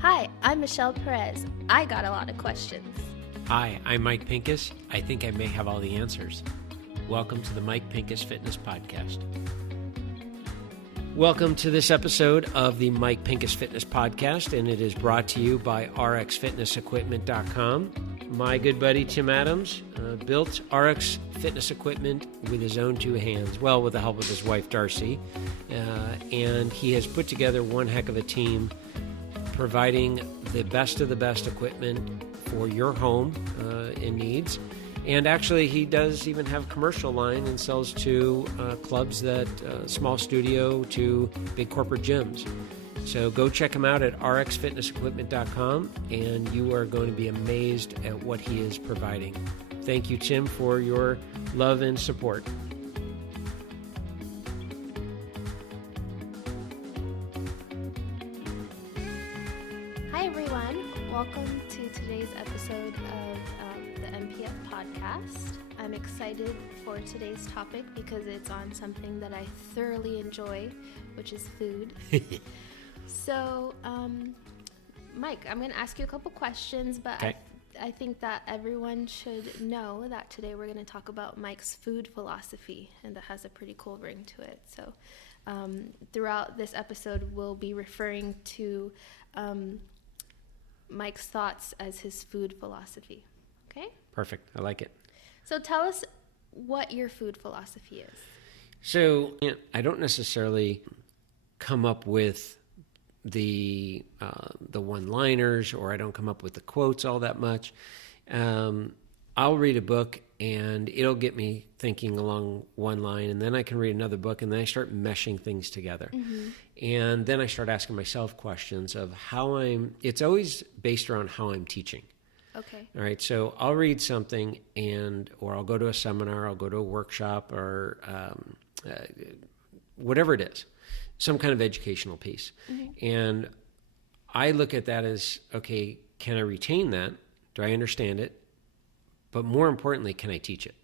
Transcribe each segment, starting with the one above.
Hi, I'm Michelle Perez. I got a lot of questions. Hi, I'm Mike Pincus. I think I may have all the answers. Welcome to the Mike Pincus Fitness Podcast. Welcome to this episode of the Mike Pincus Fitness Podcast, and it is brought to you by rxfitnessequipment.com. My good buddy Tim Adams built RX Fitness Equipment with his own two hands, well, with the help of his wife Darcy, and he has put together one heck of a team providing the best of the best equipment for your home and needs. And actually, he does even have a commercial line and sells to clubs that small studio to big corporate gyms. So go check him out at rxfitnessequipment.com, and you are going to be amazed at what he is providing. Thank you, Tim, for your love and support. Hi, everyone. Welcome to today's episode of the MPF podcast. I'm excited for today's topic because it's on something that I thoroughly enjoy, which is food. So, Mike, I'm going to ask you a couple questions, but Okay. I think that everyone should know that today we're going to talk about Mike's food philosophy, and that has a pretty cool ring to it. So, throughout this episode, we'll be referring to Mike's thoughts as his food philosophy. Okay? Perfect. I like it. So tell us what your food philosophy is. So I don't necessarily come up with the one-liners, or I don't come up with the quotes all that much. I'll read a book and it'll get me thinking along one line, and then I can read another book and then I start meshing things together. Mm-hmm. And then I start asking myself questions of it's always based around how I'm teaching. Okay. All right. So I'll read something or I'll go to a seminar, I'll go to a workshop, or whatever it is, some kind of educational piece. Mm-hmm. And I look at that as, okay, can I retain that? Do I understand it? But more importantly, can I teach it?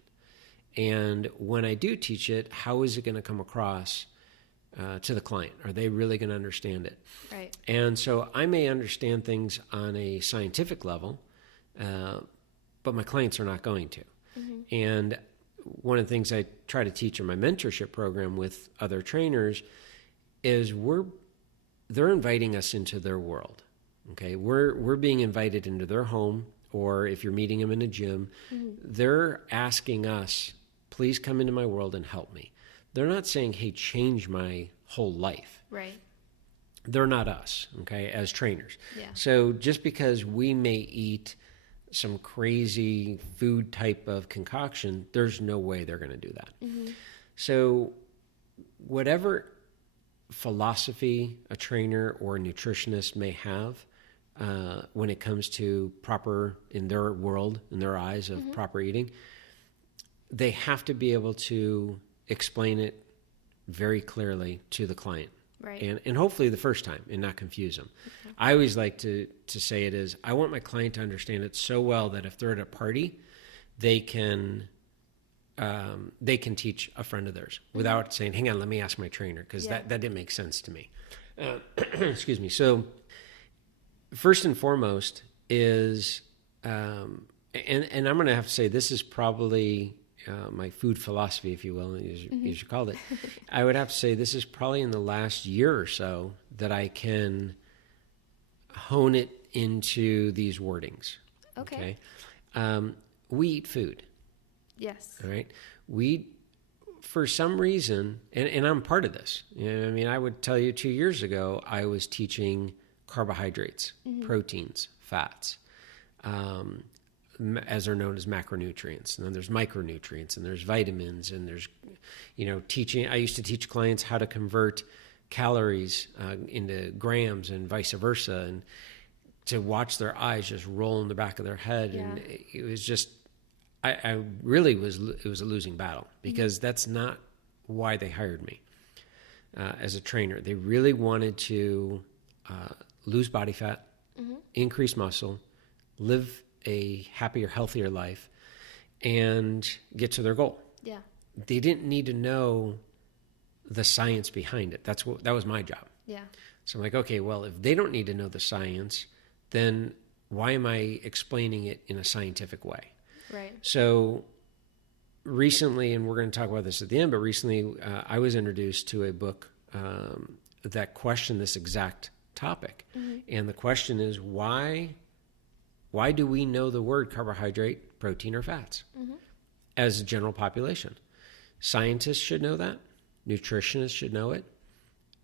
And when I do teach it, how is it going to come across to the client? Are they really going to understand it? Right. And so I may understand things on a scientific level, but my clients are not going to. Mm-hmm. And one of the things I try to teach in my mentorship program with other trainers is they're inviting us into their world. Okay, we're being invited into their home, or if you're meeting them in a gym, mm-hmm. they're asking us, please come into my world and help me. They're not saying, hey, change my whole life. Right. They're not us, okay, as trainers. Yeah. So just because we may eat some crazy food type of concoction, there's no way they're going to do that. Mm-hmm. So whatever philosophy a trainer or a nutritionist may have when it comes to proper, in their world, in their eyes of mm-hmm. proper eating, they have to be able to explain it very clearly to the client. Right. And hopefully the first time, and not confuse them. Okay. I always like to say it is, I want my client to understand it so well that if they're at a party, they can teach a friend of theirs without saying, hang on, let me ask my trainer, because that didn't make sense to me. Excuse me. So first and foremost is, and I'm going to have to say this is probably my food philosophy, if you will, as you called it. I would have to say this is probably in the last year or so that I can hone it into these wordings. Okay. We eat food. Yes. All right. For some reason, and I'm part of this. You know, I mean, I would tell you 2 years ago, I was teaching carbohydrates, mm-hmm. proteins, fats, as they're known as macronutrients. And then there's micronutrients, and there's vitamins, and there's, teaching. I used to teach clients how to convert calories into grams and vice versa, and to watch their eyes just roll in the back of their head. Yeah. And it was just, I really it was a losing battle, because mm-hmm. that's not why they hired me as a trainer. They really wanted to lose body fat, mm-hmm. increase muscle, live a happier, healthier life, and get to their goal. Yeah. They didn't need to know the science behind it. That was my job. Yeah. So I'm like, okay, well, if they don't need to know the science, then why am I explaining it in a scientific way? Right. So recently, and we're going to talk about this at the end, but recently I was introduced to a book that questioned this exact topic. Mm-hmm. And the question is, why do we know the word carbohydrate, protein, or fats as a general population? Scientists should know that. Nutritionists should know it.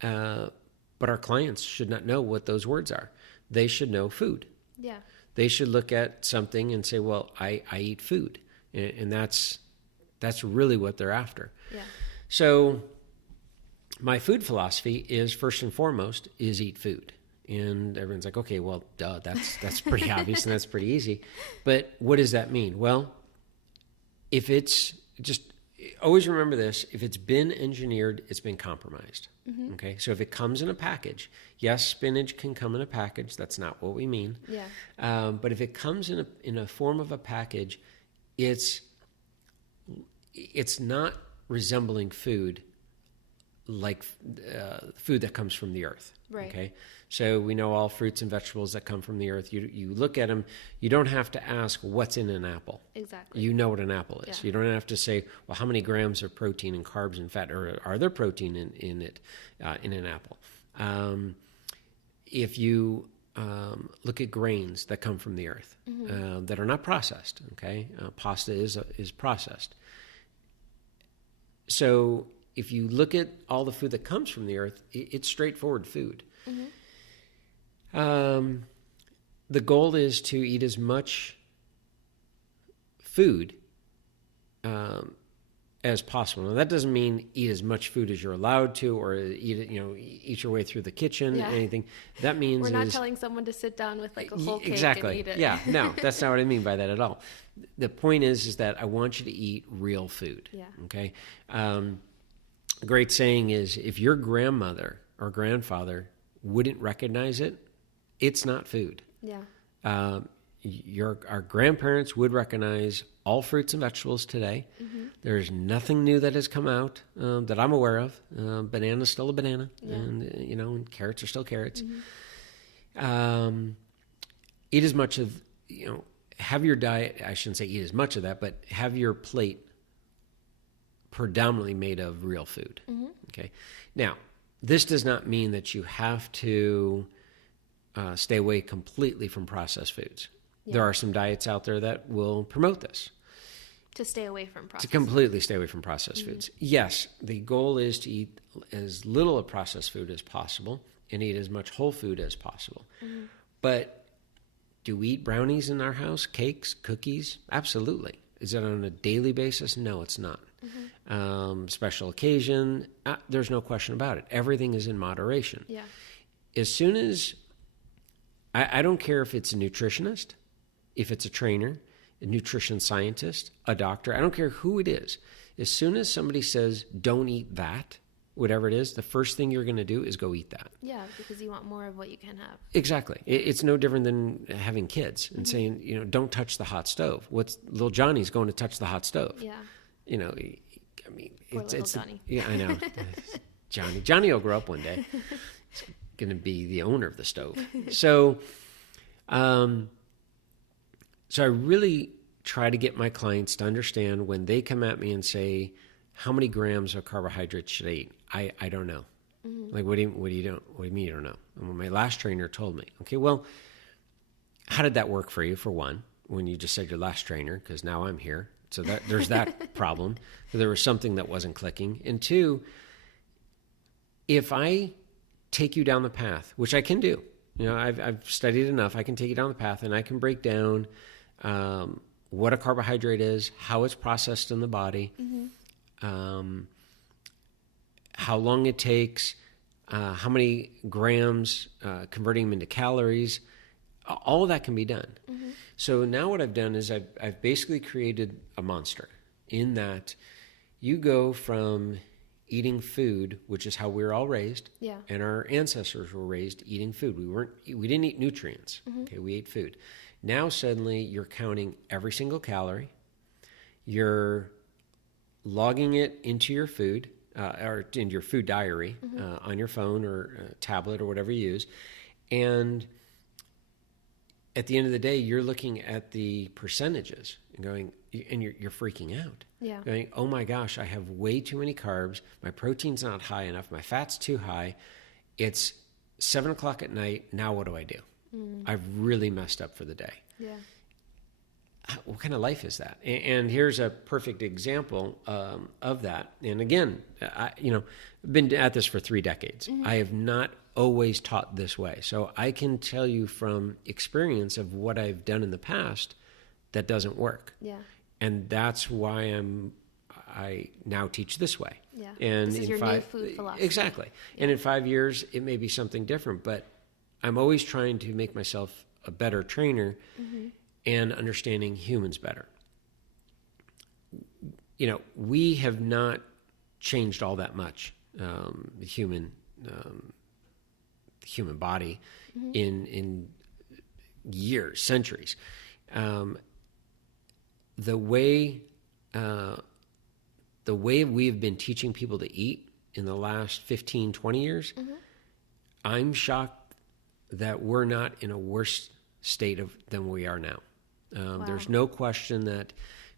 But our clients should not know what those words are. They should know food. Yeah. They should look at something and say, well, I eat food. And that's really what they're after. Yeah. So my food philosophy is, first and foremost, is eat food. And everyone's like, okay, well, duh, that's pretty obvious and that's pretty easy. But what does that mean? Well, if it's just, always remember this, if it's been engineered, it's been compromised. Mm-hmm. Okay, so if it comes in a package, yes, spinach can come in a package. That's not what we mean. Yeah. But if it comes in a form of a package, it's not resembling food like food that comes from the earth. Right. Okay. So we know all fruits and vegetables that come from the earth. You look at them. You don't have to ask what's in an apple. Exactly. You know what an apple is. Yeah. You don't have to say, well, how many grams of protein and carbs and fat, or are there protein in it in an apple? If you look at grains that come from the earth that are not processed, okay, pasta is processed. So if you look at all the food that comes from the earth, it's straightforward food. Mm-hmm. The goal is to eat as much food as possible. Now, that doesn't mean eat as much food as you're allowed to, or eat it, eat your way through the kitchen, anything. That means we're not telling someone to sit down with like a whole cake exactly. and eat it. Yeah, no, that's not what I mean by that at all. The point is that I want you to eat real food. Yeah. Okay. A great saying is, if your grandmother or grandfather wouldn't recognize it, it's not food. Yeah. Our grandparents would recognize all fruits and vegetables today. Mm-hmm. There's nothing new that has come out that I'm aware of. Banana's still a banana, and and carrots are still carrots. Mm-hmm. Eat as much of have your diet. I shouldn't say eat as much of that, but have your plate predominantly made of real food. Mm-hmm. Okay. Now, this does not mean that you have to stay away completely from processed foods. Yeah. There are some diets out there that will promote this. To stay away from processed foods. To completely stay away from processed foods. Yes, the goal is to eat as little of processed food as possible and eat as much whole food as possible. Mm-hmm. But do we eat brownies in our house? Cakes? Cookies? Absolutely. Is it on a daily basis? No, it's not. Mm-hmm. Special occasion? There's no question about it. Everything is in moderation. Yeah. As soon as I don't care if it's a nutritionist, if it's a trainer, a nutrition scientist, a doctor, I don't care who it is. As soon as somebody says, don't eat that, whatever it is, the first thing you're going to do is go eat that. Yeah, because you want more of what you can have. Exactly. It's no different than having kids and saying, don't touch the hot stove. Little Johnny's going to touch the hot stove. Yeah. It's Johnny. Yeah, I know. Johnny will grow up one day. He's going to be the owner of the stove. So I really try to get my clients to understand when they come at me and say, how many grams of carbohydrates should I eat? I don't know. Mm-hmm. Like, what do you mean you don't know? And when my last trainer told me, okay, well, how did that work for you, for one, when you just said your last trainer? Because now I'm here. So there's that problem. There was something that wasn't clicking. And two, if I take you down the path, which I can do, I've studied enough, I can take you down the path and I can break down what a carbohydrate is, how it's processed in the body, how long it takes, how many grams, converting them into calories. All of that can be done. Mm-hmm. So now what I've done is I've basically created a monster in that you go from eating food, which is how we were all raised, and our ancestors were raised eating food. We didn't eat nutrients. Mm-hmm. Okay, we ate food. Now suddenly you're counting every single calorie. You're logging it into your food. or in your food diary on your phone or tablet or whatever you use. And at the end of the day, you're looking at the percentages and going, and you're freaking out. Yeah. Going, oh my gosh, I have way too many carbs. My protein's not high enough. My fat's too high. It's 7 o'clock at night. Now what do I do? I've really messed up for the day. Yeah. What kind of life is that? And here's a perfect example of that. And again, I've been at this for 3 decades. I have not always taught this way. So I can tell you from experience of what I've done in the past that doesn't work. Yeah. And that's why I now teach this way. Yeah. And this is your new food philosophy. Exactly. Yeah. And in 5 years, it may be something different, but I'm always trying to make myself a better trainer and understanding humans better. We have not changed all that much, the human body in years, centuries. The way we've been teaching people to eat in the last 15, 20 years, I'm shocked that we're not in a worse state than we are now. Wow. There's no question that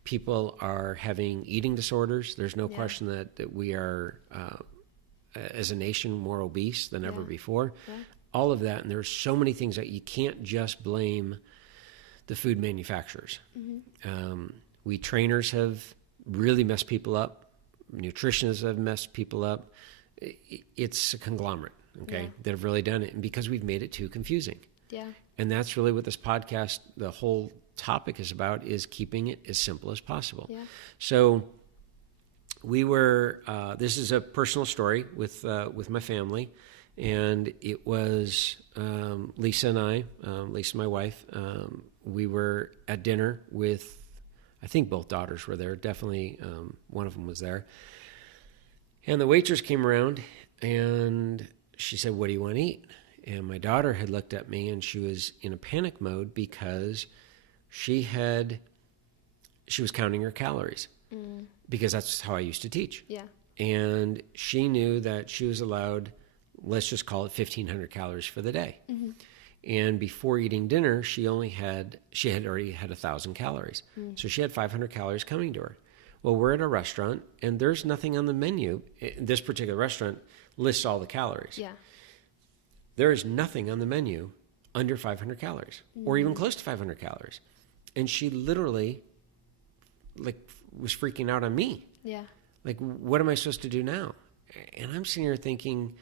people are having eating disorders. There's no question that we are, as a nation, more obese than ever before. Yeah. All of that. And there's so many things that you can't just blame the food manufacturers. We trainers have really messed people up. Nutritionists have messed people up. It's a conglomerate, that have really done it. And because we've made it too confusing. Yeah. And that's really what this podcast, the whole topic is about, is keeping it as simple as possible. Yeah. So we were, this is a personal story with my family. And it was Lisa and I, Lisa, my wife, we were at dinner with, I think both daughters were there. Definitely one of them was there. And the waitress came around and she said, "What do you want to eat?" And my daughter had looked at me and she was in a panic mode because she was counting her calories because that's how I used to teach. Yeah. And she knew that she was allowed, let's just call it 1,500 calories for the day. And before eating dinner, she had already had 1,000 calories. So she had 500 calories coming to her. Well, we're at a restaurant and there's nothing on the menu. This particular restaurant lists all the calories. Yeah. There is nothing on the menu under 500 calories or even close to 500 calories. And she literally was freaking out on me. Yeah. Like, what am I supposed to do now? And I'm sitting here thinking,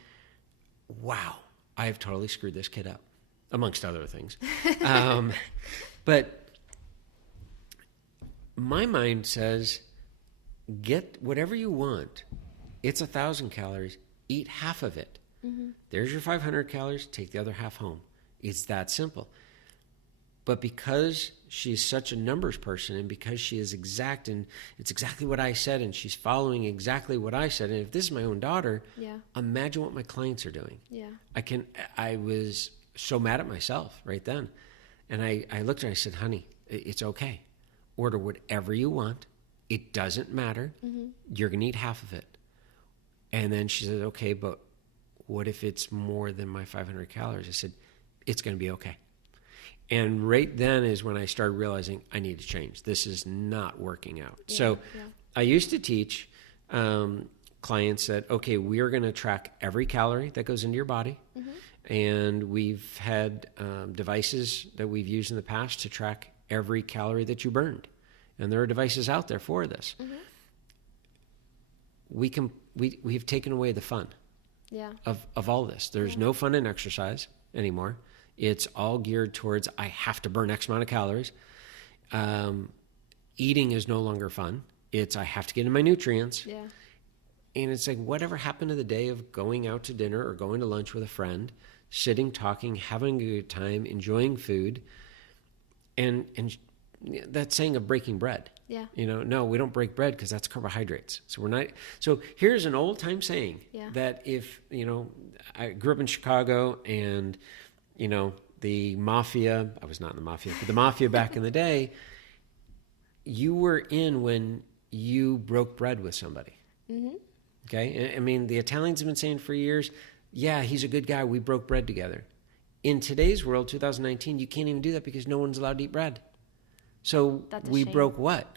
wow, I have totally screwed this kid up, amongst other things. But my mind says, get whatever you want. It's 1,000 calories. Eat half of it. There's your 500 calories. Take the other half home. It's that simple. But because she's such a numbers person and because she is exact and it's exactly what I said and she's following exactly what I said, and if this is my own daughter, imagine what my clients are doing. Yeah. I was so mad at myself right then. And I looked at her and I said, "Honey, it's okay. Order whatever you want. It doesn't matter. You're going to eat half of it." And then she said, "Okay, but what if it's more than my 500 calories?" I said, "It's going to be okay." And right then is when I started realizing I need to change. This is not working out. Yeah, I used to teach clients that, okay, we are going to track every calorie that goes into your body. And we've had devices that we've used in the past to track every calorie that you burned. And there are devices out there for this. We've taken away the fun of all this. There's no fun in exercise anymore. It's all geared towards, I have to burn X amount of calories. Eating is no longer fun. It's, I have to get in my nutrients. Yeah. And it's like, whatever happened to the day of going out to dinner or going to lunch with a friend, sitting, talking, having a good time, enjoying food, and that saying of breaking bread. Yeah. No, we don't break bread because that's carbohydrates. So we're not. So here's an old time saying that if, I grew up in Chicago and, the mafia, I was not in the mafia, but the mafia back in the day, you were in when you broke bread with somebody. Okay? I mean, the Italians have been saying for years, yeah, he's a good guy. We broke bread together. In today's world, 2019, you can't even do that because no one's allowed to eat bread. So we broke what?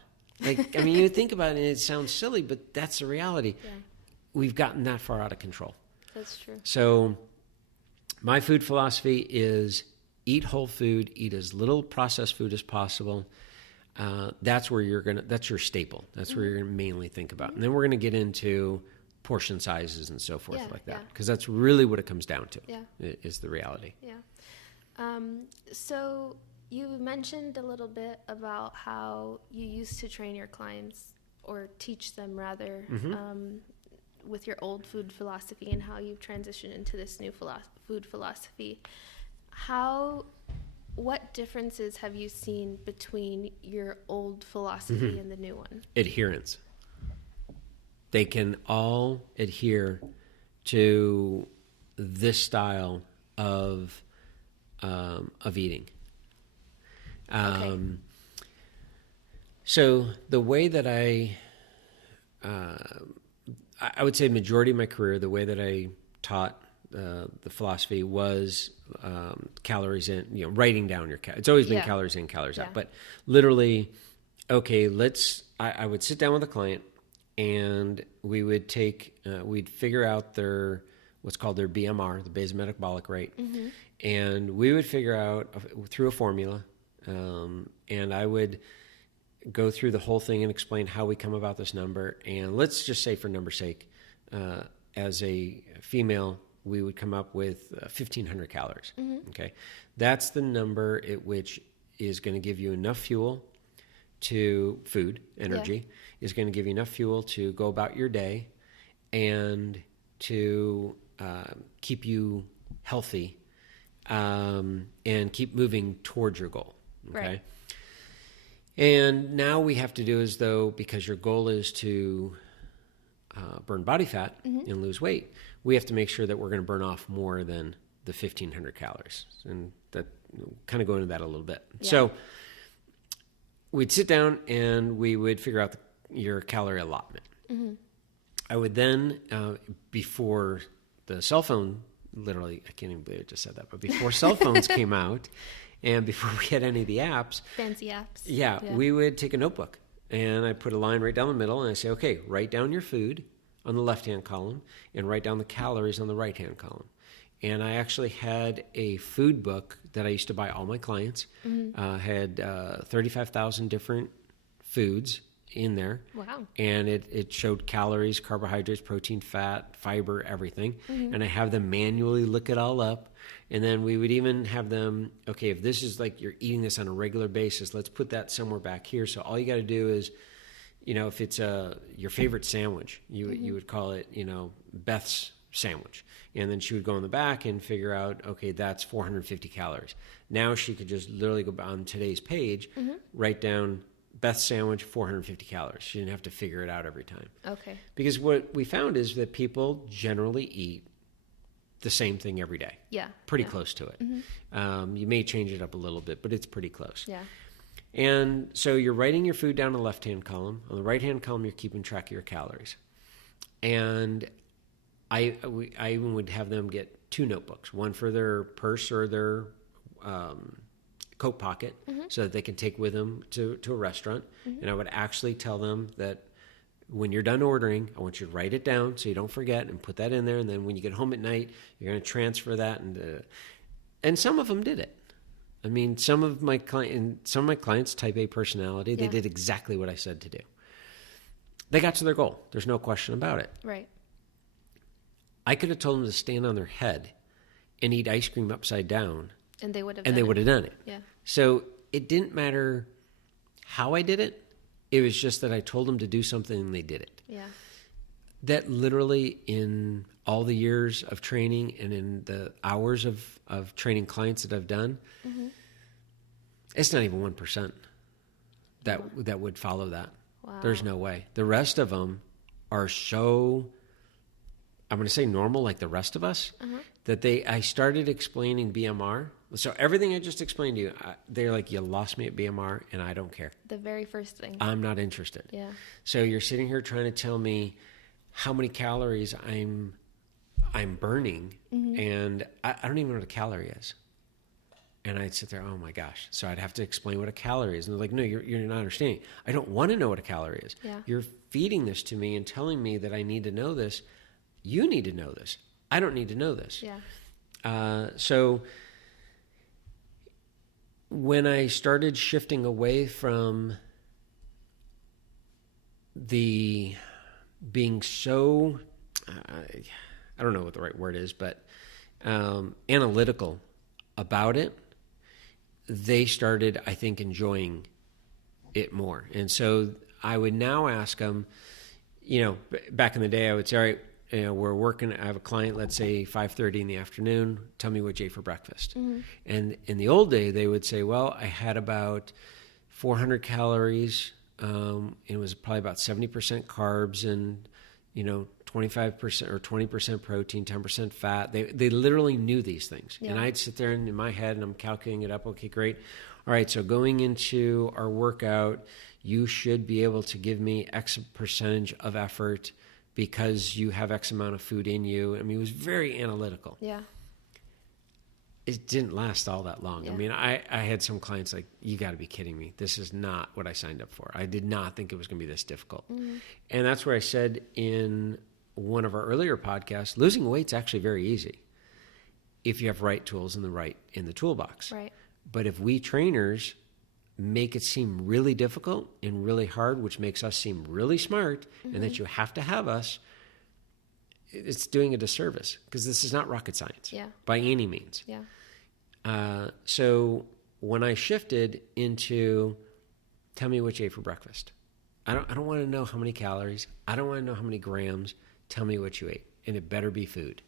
Like, I mean, you think about it and it sounds silly, but that's the reality. Yeah. We've gotten that far out of control. That's true. So my food philosophy is eat whole food, eat as little processed food as possible. That's where that's your staple. That's where you're going to mainly think about. And then we're going to get into portion sizes and so forth like that. Because that's really what it comes down to, is the reality. Yeah. So you mentioned a little bit about how you used to train your clients, or teach them rather, with your old food philosophy, and how you've transitioned into this new food philosophy. What differences have you seen between your old philosophy and the new one? Adherence. They can all adhere to this style of eating. So the way that I would say majority of my career, the way that I taught the philosophy was calories in, writing down your it's always been calories in, calories out, but literally, okay, I would sit down with a client and we would we'd figure out what's called their BMR, the basal metabolic rate, and we would figure out through a formula, and I would go through the whole thing and explain how we come about this number. And let's just say, for number's sake, as a female, we would come up with 1,500 calories. Okay, that's the number at which is going to give you enough fuel to energy, is going to give you enough fuel to go about your day and to keep you healthy and keep moving towards your goal. Okay. Right. And now we have to do as though, because your goal is to burn body fat and lose weight, we have to make sure that we're going to burn off more than the 1,500 calories. And that kind of go into that a little bit. Yeah. So we'd sit down and we would figure out your calorie allotment. I would then, before the cell phone, literally, I can't even believe I just said that, but before cell phones came out, and before we had any of the apps. Fancy apps. Yeah, we would take a notebook, and I put a line right down the middle, and I say, okay, write down your food on the left-hand column, and write down the calories on the right-hand column. And I actually had a food book that I used to buy all my clients. Had 35,000 different foods in there. Wow. And it showed calories, carbohydrates, protein, fat, fiber, everything. And I have them manually look it all up. And then we would even have them, okay, if this is like you're eating this on a regular basis, let's put that somewhere back here. So all you got to do is, if it's your favorite sandwich, you would call it, Beth's sandwich. And then she would go in the back and figure out, okay, that's 450 calories. Now she could just literally go on today's page, write down Beth's sandwich, 450 calories. She didn't have to figure it out every time. Okay. Because what we found is that people generally eat the same thing every day. Yeah. Pretty close to it. You may change it up a little bit, but it's pretty close. Yeah. And so you're writing your food down in the left-hand column. On the right-hand column, you're keeping track of your calories. And I even would have them get 2 notebooks, one for their purse or their coat pocket, so that they can take with them to a restaurant. And I would actually tell them that when you're done ordering, I want you to write it down so you don't forget, and put that in there. And then when you get home at night, you're going to transfer that. And some of them did it. I mean, some of my clients, type A personality, they did exactly what I said to do. They got to their goal. There's no question about it. Right. I could have told them to stand on their head and eat ice cream upside down. And they would have done it. Yeah. So it didn't matter how I did it. It was just that I told them to do something and they did it. Yeah. That literally, in all the years of training and in the hours of training clients that I've done, it's not even 1% that would follow that. Wow. There's no way. The rest of them are so, I'm going to say normal, like the rest of us, that I started explaining BMR. So everything I just explained to you, they're like, you lost me at BMR and I don't care. The very first thing. I'm not interested. Yeah. So you're sitting here trying to tell me how many calories I'm burning, and I don't even know what a calorie is. And I'd sit there, oh my gosh. So I'd have to explain what a calorie is. And they're like, no, you're not understanding. I don't want to know what a calorie is. Yeah. You're feeding this to me and telling me that I need to know this. You need to know this. I don't need to know this. Yeah. So when I started shifting away from the being so, I don't know what the right word is, but analytical about it, they started, I think, enjoying it more. And so I would now ask them, back in the day, I would say, all right, we're working, I have a client, let's say 5:30 in the afternoon, tell me what you ate for breakfast. And in the old day, they would say, well, I had about 400 calories. It was probably about 70% carbs and, 25% or 20% protein, 10% fat. They literally knew these things. Yeah. And I'd sit there in my head and I'm calculating it up. Okay, great. All right, so going into our workout, you should be able to give me X percentage of effort because you have X amount of food in you. I mean, it was very analytical. Yeah. It didn't last all that long. Yeah. I mean, I had some clients like, you got to be kidding me. This is not what I signed up for. I did not think it was going to be this difficult. And that's where I said in one of our earlier podcasts, losing weight's actually very easy if you have right tools in the toolbox. Right. But if we trainers make it seem really difficult and really hard, which makes us seem really smart, and that you have to have us, it's doing a disservice because this is not rocket science by any means. Yeah. So when I shifted into tell me what you ate for breakfast, I don't want to know how many calories. I don't want to know how many grams. Tell me what you ate, and it better be food.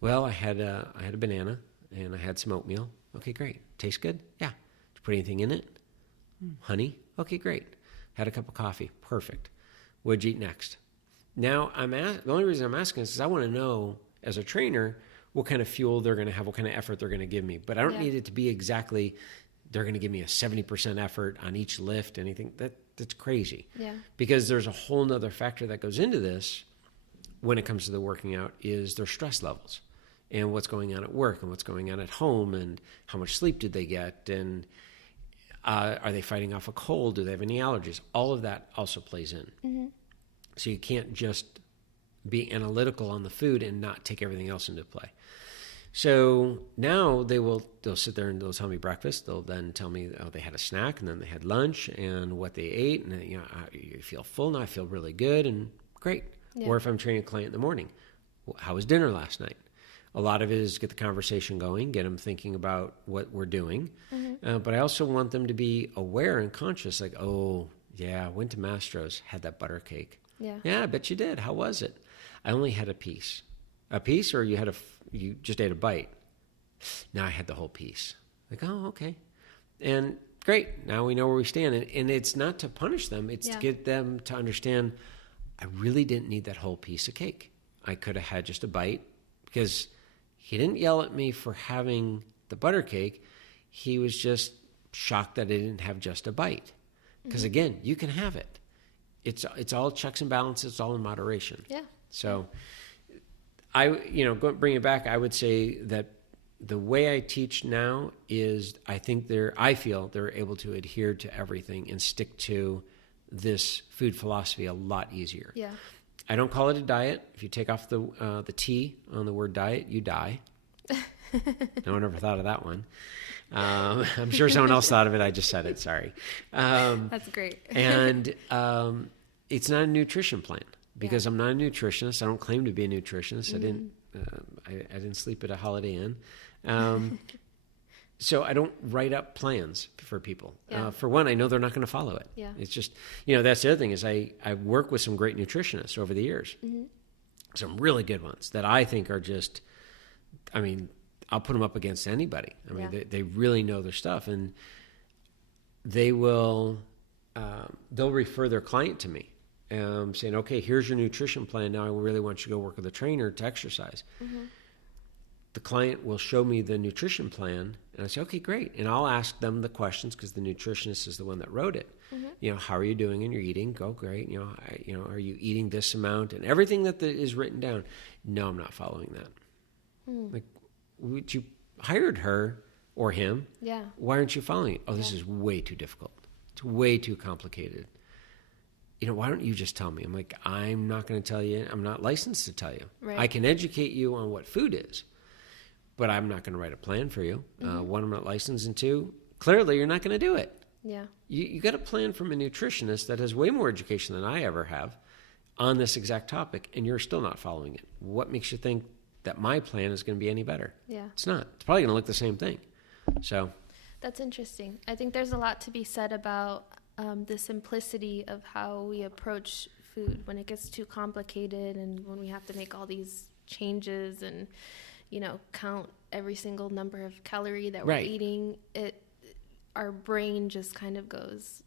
Well, I had a banana and I had some oatmeal. Okay, great. Tastes good? Yeah. Did you put anything in it? Honey? Okay, great. Had a cup of coffee. Perfect. What'd you eat next? Now, the only reason I'm asking is I want to know, as a trainer, what kind of fuel they're going to have, what kind of effort they're going to give me. But I don't need it to be exactly, they're going to give me a 70% effort on each lift, anything. That's crazy. Yeah. Because there's a whole nother factor that goes into this when it comes to the working out is their stress levels and what's going on at work and what's going on at home and how much sleep did they get and are they fighting off a cold? Do they have any allergies? All of that also plays in. So you can't just be analytical on the food and not take everything else into play. So now they'll sit there and they'll tell me breakfast. They'll then tell me they had a snack and then they had lunch and what they ate. And you feel full now. I feel really good and great. Yeah. Or if I'm training a client in the morning, how was dinner last night? A lot of it is get the conversation going, get them thinking about what we're doing. But I also want them to be aware and conscious, like, oh, yeah, went to Mastro's, had that butter cake. Yeah, I bet you did. How was it? I only had a piece. A piece, or you just ate a bite? No, I had the whole piece. Like, oh, okay. And great, now we know where we stand. And it's not to punish them, it's to get them to understand, I really didn't need that whole piece of cake. I could have had just a bite, because he didn't yell at me for having the butter cake. He was just shocked that I didn't have just a bite. Because again, you can have it. It's all checks and balances. It's all in moderation. Yeah. So bring it back. I would say that the way I teach now is I feel they're able to adhere to everything and stick to this food philosophy a lot easier. Yeah. I don't call it a diet. If you take off the T on the word diet, you die. No one ever thought of that one. I'm sure someone else thought of it. I just said it. Sorry. That's great. And it's not a nutrition plan because I'm not a nutritionist. I don't claim to be a nutritionist. I didn't sleep at a Holiday Inn. So I don't write up plans for people. Yeah. For one, I know they're not going to follow it. Yeah. It's just, that's the other thing is I work with some great nutritionists over the years. Some really good ones that I think are just, I'll put them up against anybody. They really know their stuff, and they will, they'll refer their client to me, saying, okay, here's your nutrition plan. Now I really want you to go work with a trainer to exercise. The client will show me the nutrition plan, and I say, okay, great. And I'll ask them the questions because the nutritionist is the one that wrote it. How are you doing in your eating? Go great. Are you eating this amount? And everything that is written down. No, I'm not following that. Like, you hired her or him. Yeah. Why aren't you following it? Oh, this is way too difficult. It's way too complicated. Why don't you just tell me? I'm like, I'm not going to tell you. I'm not licensed to tell you. Right. I can educate you on what food is, but I'm not going to write a plan for you. One, I'm not licensed, and two, clearly you're not going to do it. Yeah. You got a plan from a nutritionist that has way more education than I ever have on this exact topic, and you're still not following it. What makes you think that my plan is going to be any better? Yeah. It's not. It's probably going to look the same thing. So that's interesting. I think there's a lot to be said about the simplicity of how we approach food when it gets too complicated, and when we have to make all these changes and count every single number of calorie that we're eating. Our brain just kind of goes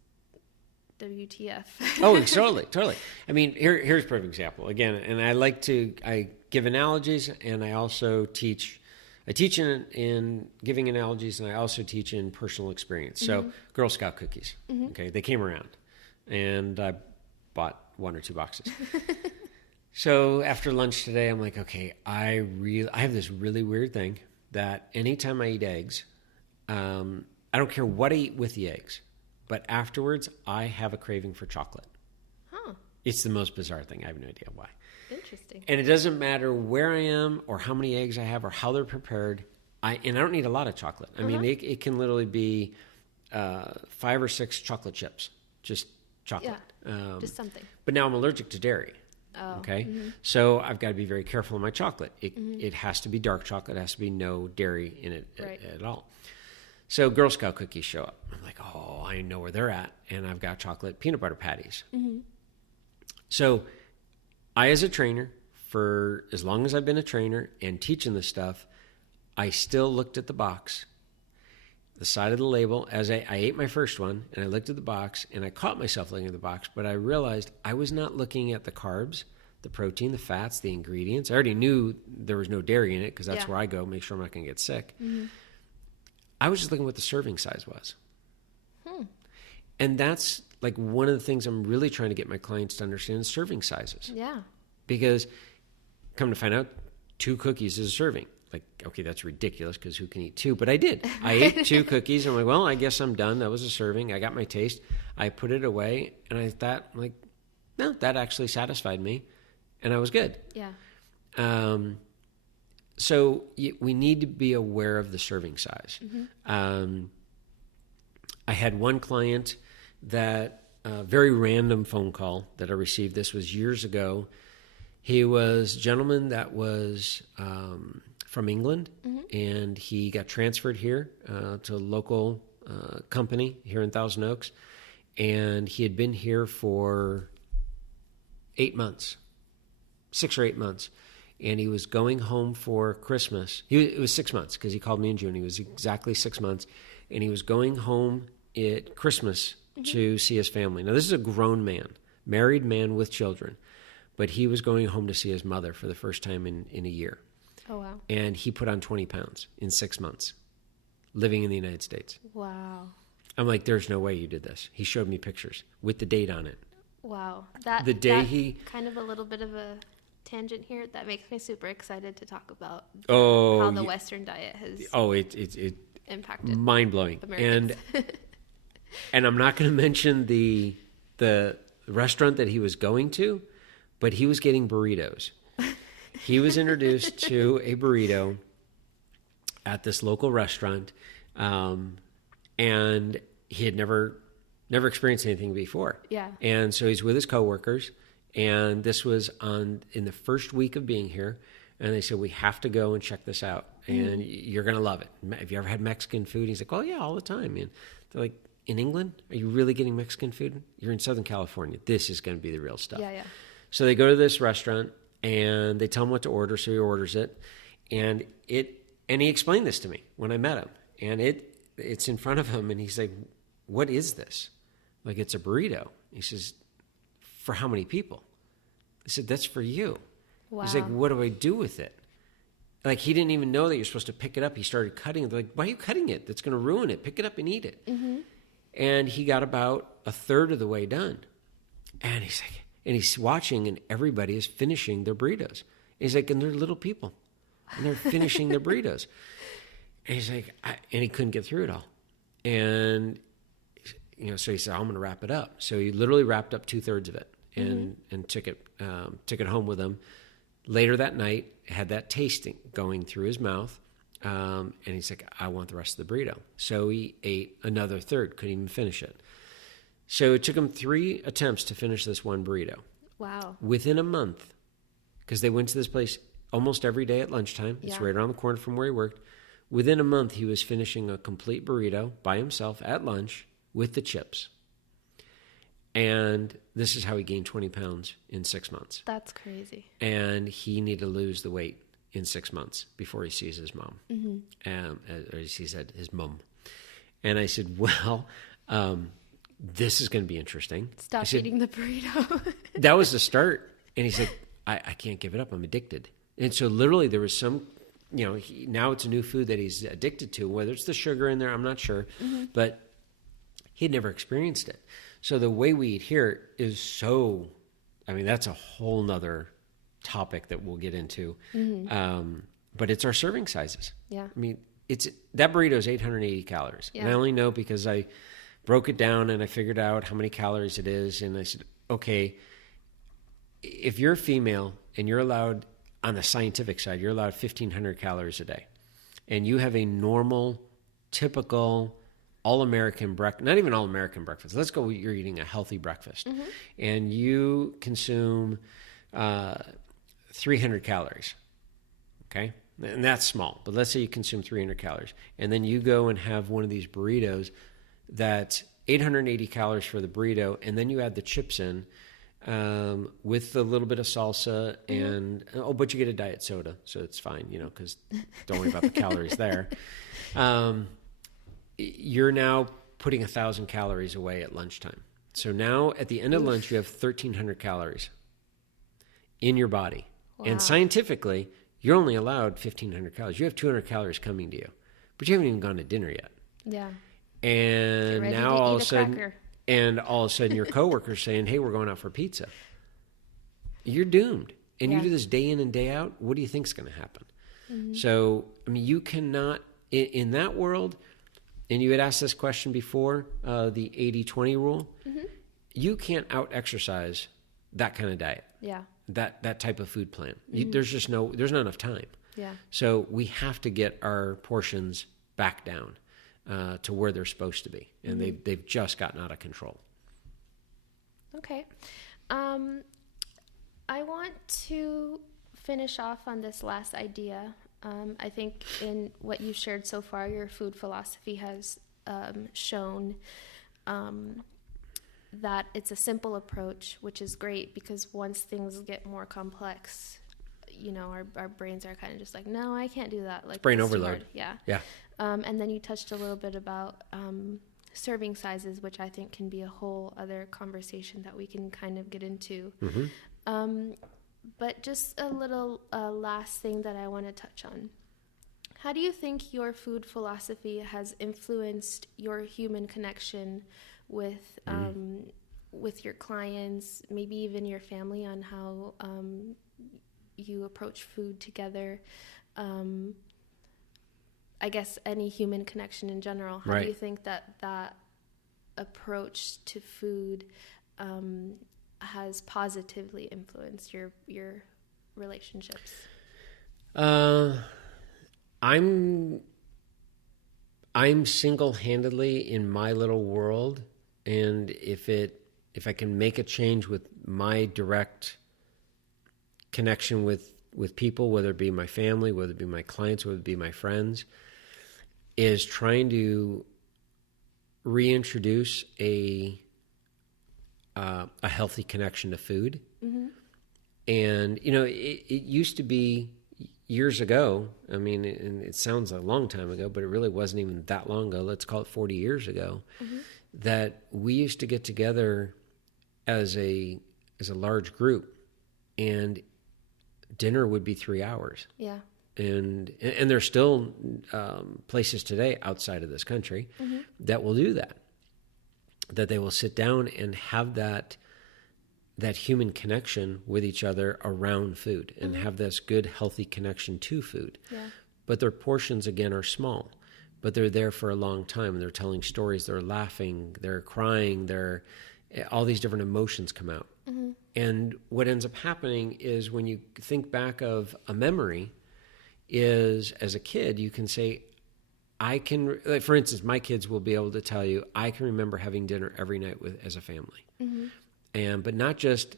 WTF. Oh, totally. I mean, here's a perfect example. Again, and I give analogies, and I also teach. I teach in giving analogies, and I also teach in personal experience. So Girl Scout cookies, okay, they came around, and I bought 1 or 2 boxes. So after lunch today, I'm like, okay, I have this really weird thing that anytime I eat eggs, I don't care what I eat with the eggs, but afterwards I have a craving for chocolate. Huh. It's the most bizarre thing. I have no idea why. Interesting. And it doesn't matter where I am or how many eggs I have or how they're prepared. I don't need a lot of chocolate. I mean, it can literally be 5 or 6 chocolate chips, just chocolate. Yeah, just something. But now I'm allergic to dairy. Oh. Okay, so I've got to be very careful of my chocolate. It has to be dark chocolate. It has to be no dairy in it at all. So Girl Scout cookies show up. I'm like, oh, I know where they're at, and I've got chocolate peanut butter patties. So I, as a trainer, for as long as I've been a trainer and teaching this stuff, I still looked at the box, the side of the label, as I ate my first one, and I looked at the box, and I caught myself looking at the box, but I realized I was not looking at the carbs, the protein, the fats, the ingredients. I already knew there was no dairy in it because that's where I go, make sure I'm not going to get sick. I was just looking at what the serving size was. And that's like one of the things I'm really trying to get my clients to understand is serving sizes. Yeah. Because come to find out, 2 cookies is a serving. Like, okay, that's ridiculous because who can eat 2? But I did. I ate 2 cookies. I'm like, well, I guess I'm done. That was a serving. I got my taste. I put it away. And I thought, like, no, that actually satisfied me. And I was good. Yeah. So we need to be aware of the serving size. I had one client that very random phone call that I received. This was years ago. He was a gentleman that was from England, and he got transferred here to a local company here in Thousand Oaks, and he had been here for 8 months, 6 or 8 months, and he was going home for Christmas. It was 6 months because he called me in June. He was exactly 6 months, and he was going home at Christmas to see his family. Now, this is a grown man, married man with children, but he was going home to see his mother for the first time in a year. Oh, wow. And he put on 20 pounds in 6 months, living in the United States. Wow. I'm like, there's no way you did this. He showed me pictures with the date on it. Wow. The day he... Kind of a little bit of a tangent here. That makes me super excited to talk about how the Western diet has it impacted mind-blowing. Americans. And I'm not going to mention the restaurant that he was going to, but he was getting burritos. He was introduced to a burrito at this local restaurant, and he had never experienced anything before. Yeah. And so he's with his coworkers, and this was in the first week of being here, and they said, we have to go and check this out, and you're going to love it. Have you ever had Mexican food? He's like, oh, yeah, all the time. And they're like, in England? Are you really getting Mexican food? You're in Southern California. This is going to be the real stuff. Yeah, yeah. So they go to this restaurant, and they tell him what to order, so he orders it. And he explained this to me when I met him. And it's in front of him, and he's like, what is this? Like, it's a burrito. He says, for how many people? I said, that's for you. Wow. He's like, what do I do with it? Like, he didn't even know that you're supposed to pick it up. He started cutting it. They're like, why are you cutting it? That's going to ruin it. Pick it up and eat it. And he got about a third of the way done. And he's watching, and everybody is finishing their burritos. And he's like, and they're little people, and they're finishing their burritos. And he's like, and he couldn't get through it all. And, so he said, I'm going to wrap it up. So he literally wrapped up 2/3 of it and took it home with him. Later that night, had that tasting going through his mouth. And he's like, I want the rest of the burrito. So he ate another third, couldn't even finish it. So it took him 3 attempts to finish this one burrito. Wow. Within a month, because they went to this place almost every day at lunchtime. It's right around the corner from where he worked. Within a month, he was finishing a complete burrito by himself at lunch with the chips. And this is how he gained 20 pounds in 6 months. That's crazy. And he needed to lose the weight in 6 months before he sees his mom. Or he said his mom. And I said, well, this is going to be interesting. Stop eating the burrito. That was the start. And he said, I can't give it up. I'm addicted. And so literally there was some, now it's a new food that he's addicted to, whether it's the sugar in there, I'm not sure. But he'd never experienced it. So the way we eat here is that's a whole nother topic that we'll get into. But it's our serving sizes. Yeah. I mean, that burrito is 880 calories. Yeah. And I only know because I broke it down and I figured out how many calories it is. And I said, okay, if you're a female and you're allowed, on the scientific side, you're allowed 1,500 calories a day. And you have a normal, typical, all-American breakfast, not even all-American breakfast. Let's go, you're eating a healthy breakfast. And you consume 300 calories, okay? And that's small, but let's say you consume 300 calories. And then you go and have one of these burritos that's 880 calories for the burrito, and then you add the chips in with a little bit of salsa, and but you get a diet soda, so it's fine, because don't worry about the calories there. You're now putting 1,000 calories away at lunchtime. So now at the end of lunch, you have 1,300 calories in your body. Wow. And scientifically, you're only allowed 1,500 calories. You have 200 calories coming to you, but you haven't even gone to dinner yet. Yeah. And now all of a sudden your coworker's saying, hey, we're going out for pizza. You're doomed. And you do this day in and day out. What do you think's going to happen? So, you cannot, in that world, and you had asked this question before, the 80-20 rule, you can't out-exercise that kind of diet. Yeah. That type of food plan. There's not enough time. Yeah. So we have to get our portions back down to where they're supposed to be, and they've just gotten out of control. Okay. I want to finish off on this last idea. I think in what you've shared so far, your food philosophy has shown that it's a simple approach, which is great, because once things get more complex, our brains are kind of just like, no, I can't do that. Like brain overload. Yeah. And then you touched a little bit about serving sizes, which I think can be a whole other conversation that we can kind of get into. But just a little last thing that I want to touch on. How do you think your food philosophy has influenced your human connection with your clients, maybe even your family, on how you approach food together? I guess any human connection in general. How do you think that approach to food has positively influenced your relationships? I'm single-handedly in my little world, and if I can make a change with my direct connection with people, whether it be my family, whether it be my clients, whether it be my friends, is trying to reintroduce a healthy connection to food. And, it used to be years ago, and it sounds a long time ago, but it really wasn't even that long ago. Let's call it 40 years ago, that we used to get together as a large group, and dinner would be 3 hours. Yeah. And there's still places today outside of this country that will do that. that they will sit down and have that human connection with each other around food and have this good, healthy connection to food. Yeah. But their portions, again, are small, but they're there for a long time, and they're telling stories, they're laughing, they're crying, all these different emotions come out. Mm-hmm. And what ends up happening is when you think back of a memory is, as a kid, you can say, like for instance, my kids will be able to tell you, I can remember having dinner every night as a family. Mm-hmm. But not just,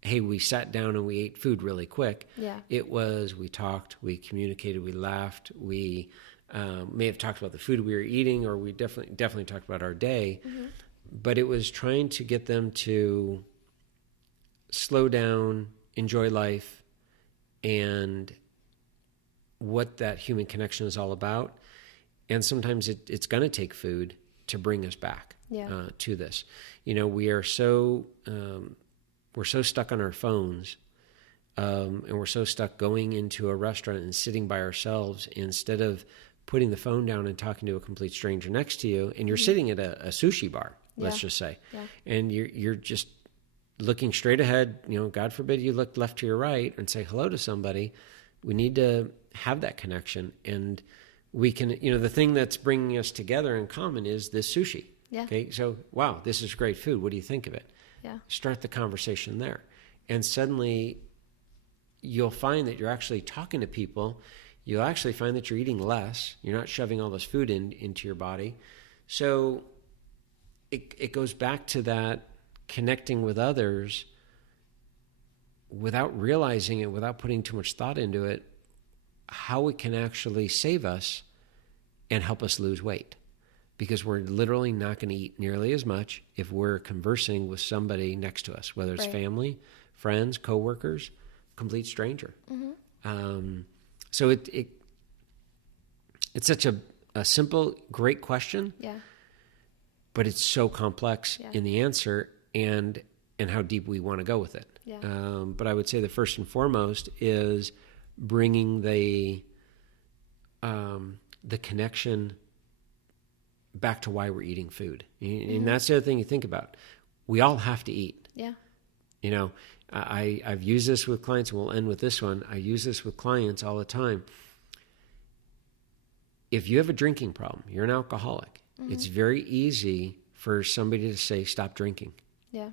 hey, we sat down and we ate food really quick. Yeah. It was, we talked, we communicated, we laughed, we may have talked about the food we were eating, or we definitely talked about our day. Mm-hmm. But it was trying to get them to slow down, enjoy life, and what that human connection is all about. And sometimes it's going to take food to bring us back to this. We are we're so stuck on our phones, and we're so stuck going into a restaurant and sitting by ourselves instead of putting the phone down and talking to a complete stranger next to you. And you're sitting at a sushi bar, let's just say, and you're just looking straight ahead. God forbid you look left to your right and say hello to somebody. We need to have that connection, and we can, the thing that's bringing us together in common is this sushi. Yeah. Okay. So, wow, this is great food. What do you think of it? Yeah. Start the conversation there. And suddenly you'll find that you're actually talking to people. You'll actually find that you're eating less. You're not shoving all this food into your body. So it goes back to that connecting with others without realizing it, without putting too much thought into it, how it can actually save us and help us lose weight. Because we're literally not going to eat nearly as much if we're conversing with somebody next to us, whether it's family, friends, coworkers, complete stranger. Mm-hmm. So it's such a simple, great question, but it's so complex in the answer and how deep we want to go with it. Yeah. But I would say the first and foremost is bringing the connection back to why we're eating food. And that's the other thing you think about. We all have to eat. Yeah. I've used this with clients, and we'll end with this one. I use this with clients all the time. If you have a drinking problem, you're an alcoholic, it's very easy for somebody to say, stop drinking. Yeah.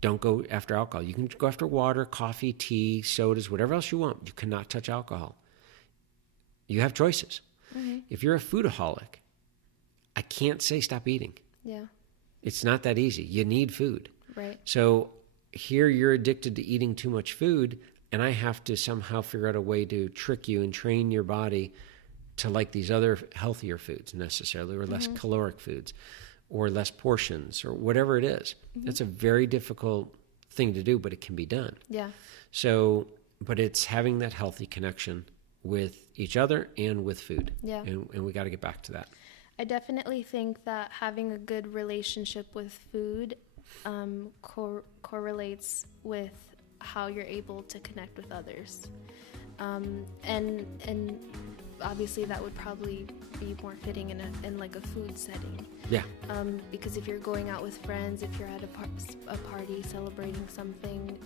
Don't go after alcohol. You can go after water, coffee, tea, sodas, whatever else you want. You cannot touch alcohol. You have choices. Mm-hmm. If you're a foodaholic, I can't say stop eating. Yeah. It's not that easy. You need food. Right. So here you're addicted to eating too much food, and I have to somehow figure out a way to trick you and train your body to like these other healthier foods necessarily, or less caloric foods, or less portions, or whatever it is. That's a very difficult thing to do, but it can be done. Yeah. So, but it's having that healthy connection with each other and with food. Yeah. And we got to get back to that. I definitely think that having a good relationship with food correlates with how you're able to connect with others. And obviously that would probably be more fitting in like a food setting. Yeah. Because if you're going out with friends, if you're at a party celebrating something,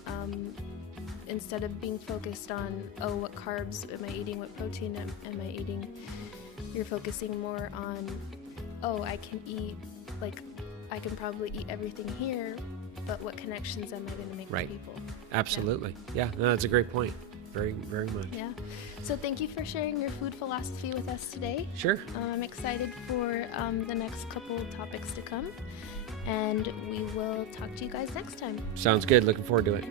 instead of being focused on, what carbs am I eating, what protein am I eating, you're focusing more on, I can probably eat everything here, but what connections am I going to make with people? Absolutely. Yeah, no, that's a great point. Very, very much. Yeah. So thank you for sharing your food philosophy with us today. Sure. I'm excited for the next couple topics to come, and we will talk to you guys next time. Sounds good. Looking forward to it.